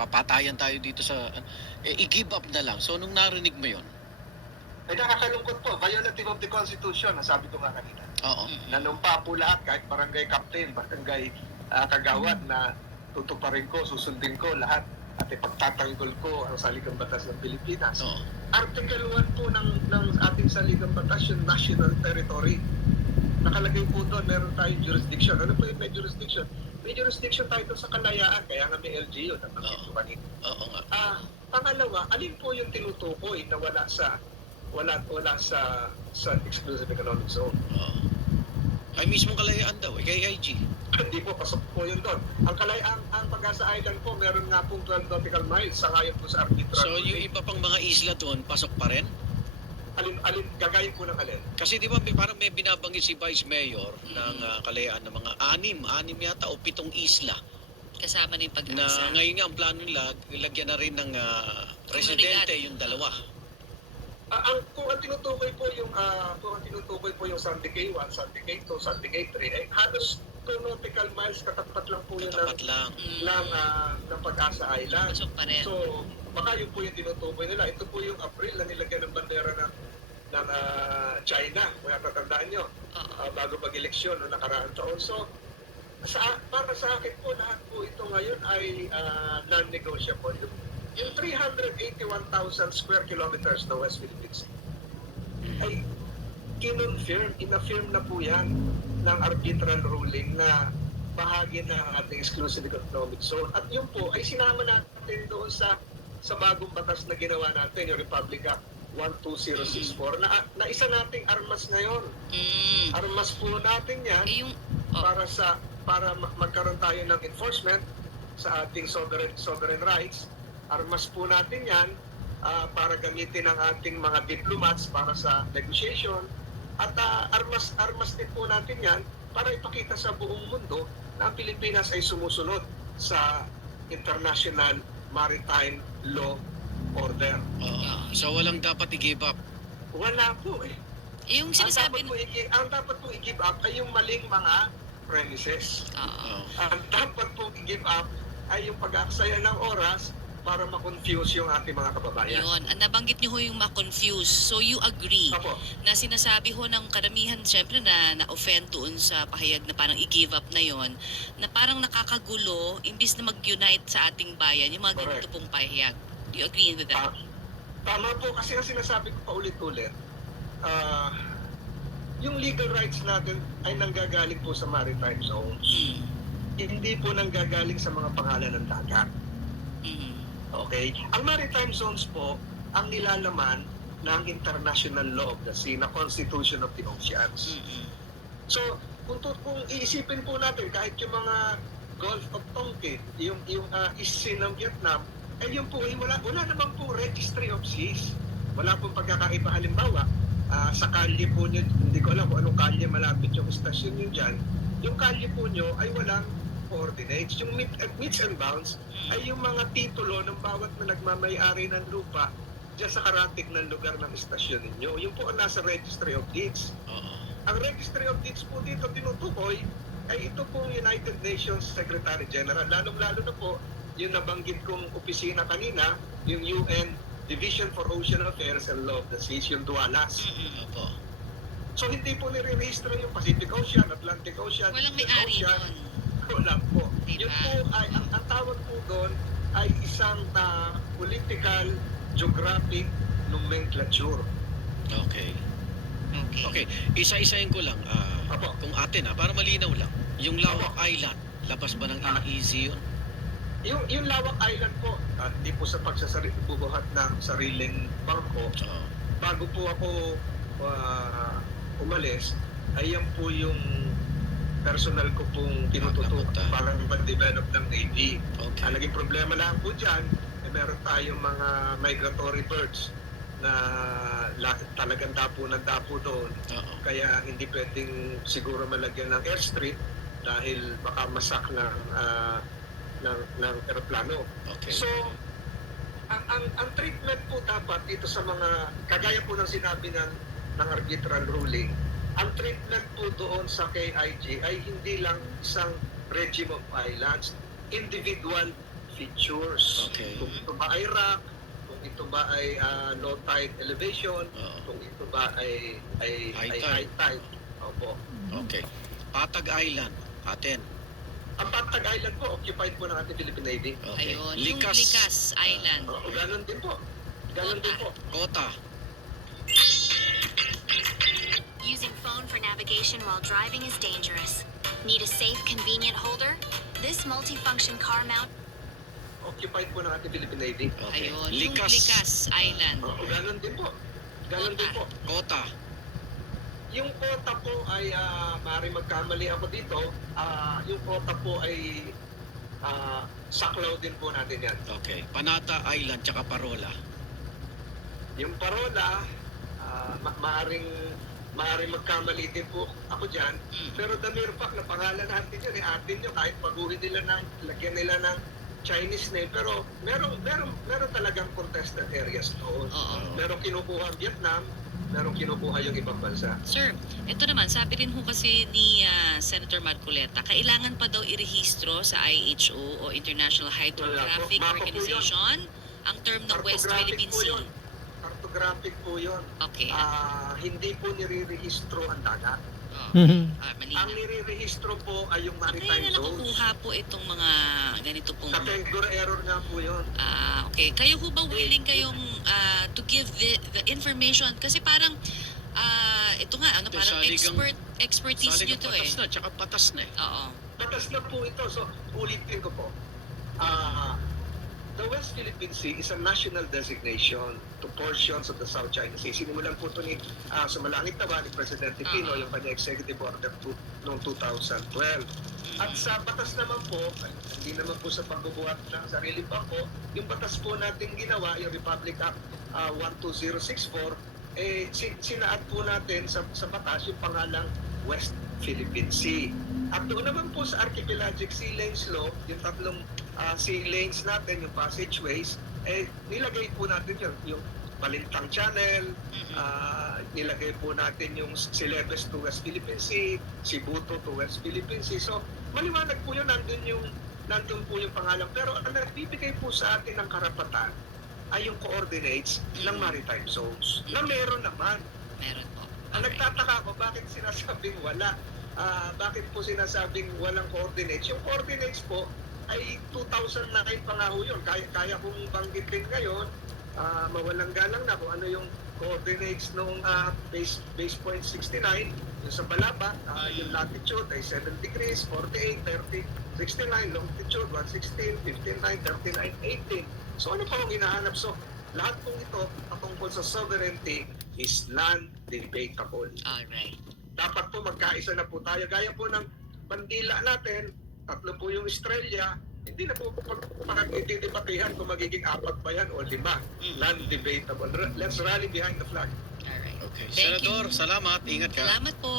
papatayan tayo dito sa i-give up na lang. So nung narinig mo 'yon? Ay nakakalungkot po, violative of the Constitution, nasabi ko nga kanina. Oo. Nanumpa po lahat, kahit barangay captain, barangay kagawad na tutuparin ko, susundin ko lahat at ipagtatanggol ko ang saligang batas ng Pilipinas. Oo. Article 1 po ng ating saligang batas, yung national territory. Nakalagay po doon, meron tayong jurisdiction. Ano po yung may jurisdiction? May jurisdiction tayo doon sa Kalayaan, kaya nga may LGU, nabanggit ko kanina. Oo nga. Pangalawa, alin po yung tinutukoy na wala sa exclusive economic zone? Oo. Ay mismong Kalayaan daw, kay IG. Hindi po, pasok po yun doon. Ang Kalayaan, ang Pag-asa Island po, meron nga pong 12 nautical miles sa ngayon po sa arbitral. So yung iba pang mga isla doon, pasok pa rin? Alin, gagayin po ng alin? Kasi di ba parang may binabanggit si Vice Mayor ng Kalayaan na mga anim yata o 7 isla. Kasama na yung Na Pag-asa. ngayon nga ang plano nila, ilagyan na rin ng presidente yung dalawa. Kung ang tinutukoy po yung Sandigay 1, Sandigay 2, Sandigay 3, ay halos 2 nautical miles katapat lang po yun Tapat lang. ng Pag-asa Island. Pasok pa rin. So, baka yun po yung tinutukoy nila. Ito po yung April na nilagyan ng bandera ng China. Kung natatandaan nyo, bago mag-eleksyon noong nakaraang taon. So, para sa akin po, lahat po ito ngayon ay non-negotiable. Yung 381,000 square kilometers na West Philippines ay in-affirm na po yan ng arbitral ruling na bahagi ng ating exclusive economic zone. At yun po ay sinama natin doon sa bagong batas na ginawa natin, yung Republic Act 12064, na isa nating armas ngayon. Armas po natin yan para magkaroon tayo ng enforcement sa ating sovereign rights. Armas po natin yan para gamitin ang ating mga diplomats para sa negotiation. At armas din po natin yan para ipakita sa buong mundo na ang Pilipinas ay sumusunod sa international maritime law order. So walang dapat i-give up. Wala po eh. Yung sinasabi... Ang dapat po i-give up ay yung maling mga premises. Ang dapat po i-give up ay yung pag-aksaya ng oras para ma-confuse yung ating mga kababayan. Yun. Nabanggit niyo ho yung ma-confuse. So you agree Apo. na sinasabi ho ng karamihan, syempre na-offend doon sa pahayag na parang i-give up na yon, na parang nakakagulo, imbis na mag-unite sa ating bayan, yung mga Correct. ganito pong pahayag. Do you agree with that? Tama po, kasi ang sinasabi ko pa ulit-ulit, yung legal rights natin ay nanggagaling po sa maritime zones. Hindi po nanggagaling sa mga pangalan ng dagat. Okay? Ang maritime zones po, ang nilalaman ng International Law of the Sea, na Constitution of the Oceans. So, kung iisipin po natin, kahit yung mga Gulf of Tonkin, yung East Sea ng Vietnam, ay yun po, wala naman po registry of seas. Wala pong pagkakaiba. Halimbawa, sa kalye po nyo, hindi ko alam kung anong kalye malapit yung stasyon nyo dyan, yung kalye po nyo ay walang coordinates. Yung meets and bounds ay yung mga titulo ng bawat na nagmamay-ari ng lupa dyan sa karatig ng lugar ng istasyon ninyo. Yung po ang nasa Registry of Deeds. Ang Registry of Deeds po dito tinutukoy ay ito pong United Nations Secretary General. Lalong-lalo na po yung nabanggit kong opisina kanina, yung UN Division for Ocean Affairs and Law of the Seas, yung DUALAS. So hindi po nire-register yung Pacific Ocean, Atlantic Ocean, Walang Indian may-ari Ocean. doon. Wala po. Diba? Yun po ay, ang tawag po doon ay isang political geographic nomenclature. Okay. Isa-isahin ko lang. Apo. Kung atin para malinaw lang. Yung Lawak Island, labas ba ng EEZ yun? Yung Lawak Island po, hindi po sa bubuhat ng sariling bangko. Bago po ako umalis, ay yan po yung personal ko pong tinututok para mag-develop ng Navy. Okay. Ang naging problema lang po dyan, meron tayong mga migratory birds na talagang dapo doon. Kaya hindi pwedeng siguro malagyan ng airstrip dahil baka masak ng eroplano. Okay. So, ang treatment po dapat dito sa mga, kagaya po ng sinabi ng arbitral ruling, ang treatment po doon sa KIG ay hindi lang isang regime of islands, individual features. Okay. Kung ito ba ay rock, kung ito ba ay low tide elevation, Oo. kung ito ba ay High tide. high tide. Opo. Okay. Patag Island, atin. Ang Patag Island po, occupied po ng ating Philippine Navy. Okay. Ayun, yung Likas Island. Ganon din po. Ganon din po. Kota. Using phone for navigation while driving is dangerous. Need a safe, convenient holder? This multifunction car mount Occupied po ng ating Philippine Navy. Okay. Ayun, yung Likas Island. Ganon din po. Ganon din po. Kota. Yung quota po ay, maaari magkamali ako dito, yung quota po ay saklaw din po natin yan. Okay. Panata Island, tsaka Parola. Yung parola, maaring magkamali din po ako dyan. Mm. Pero the mere fact na pangalan natin yun, atin yun, kahit paguhin nila lagyan nila ng Chinese name. Pero meron talagang contested areas doon. Oo. Merong kinukuha ang Vietnam, merong kinukuha yung ibang bansa. Sir, ito naman, sabi rin ho kasi ni Senator Marcoleta, kailangan pa daw irehistro sa IHO o International Hydrographic Mapa po yun. Organization ang term ng West Cartographic Philippine po Sea. yun. Cartographic po yun. Okay. Hindi po nire-rehistro ang dagat. Mali Ang na. nire-rehistro po ay yung Kaya maritime na zones. nakukuha po itong mga ganito pong... Category error nga po yun. Okay. Kayo ho ba willing kayong to give the information? Kasi parang, ito nga, parang expertise nyo to patas eh. na, tsaka patas na eh. Oo. Batas na po ito. So, ulitin ko po. The West Philippine Sea is a national designation to portions of the South China Sea. Sinimulan po ito sa malangit tawa ni Presidente Pino, yung kanya executive order noong 2012. At sa batas naman po, hindi naman po sa pagbubuhat ng sarili pa po, yung batas po natin ginawa, yung Republic Act 12064, sinaad po natin sa batas yung pangalang West Philippine Sea. At doon naman po sa Archipelagic Sea Lanes Law, yung tatlong sea lanes natin, yung passageways, nilagay po natin yung Balintang Channel, nilagay po natin yung Celebes to West Philippine Sea, Sibuto to West Philippine Sea. So, maliwanag po yun, nandun po yung pangalan. Pero ang nagbibigay po sa atin ng karapatan ay yung coordinates ng maritime zones, na meron naman. Meron po. Ang Okay. nagtataka ako, bakit sinasabing wala? Bakit po sinasabing walang coordinates? Yung coordinates po ay 2009 pa nga ho yun. Kaya kong banggitin ngayon, mawalang galang na kung ano yung coordinates nung base point 69, yung sa Balaba, yung latitude ay 7 degrees, 48, 30, 69, longitude 116, 59, 39, 18. So ano pa ang hinahanap? So lahat pong ito patungkol sa sovereignty is non-debatable. Alright. Dapat po magkaisa na po tayo. Gaya po ng bandila natin, 3 po yung Australia, hindi na po pagkakitidebatihan kung magiging 4 ba yan o 5. Non-debatable. Let's rally behind the flag. Alright. Okay. Thank Senador, you. salamat. Ingat ka. Salamat po.